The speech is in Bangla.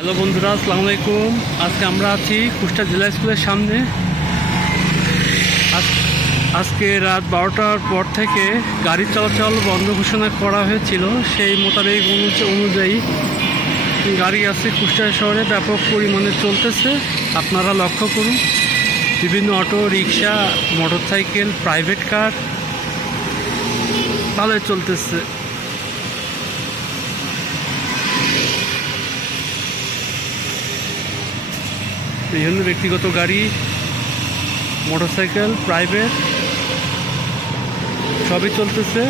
হ্যালো বন্ধুরা, আসসালামু আলাইকুম। আজকে আমরা আছি কুষ্টিয়া জেলা স্কুলের সামনে। আজকে রাত 12টার পর থেকে গাড়ি চলাচল বন্ধ ঘোষণা করা হয়েছিল। সেই মোতাবেক অনুযায়ী গাড়ি আছে কুষ্টিয়া শহরে ব্যাপক পরিমাণে চলতেছে। আপনারা লক্ষ্য করুন, বিভিন্ন অটো, রিক্সা, মোটরসাইকেল, প্রাইভেট কার ভালোই চলতেছে। বিভিন্ন ব্যক্তিগত গাড়ি, মোটরসাইকেল, প্রাইভেট সবই চলতেছে।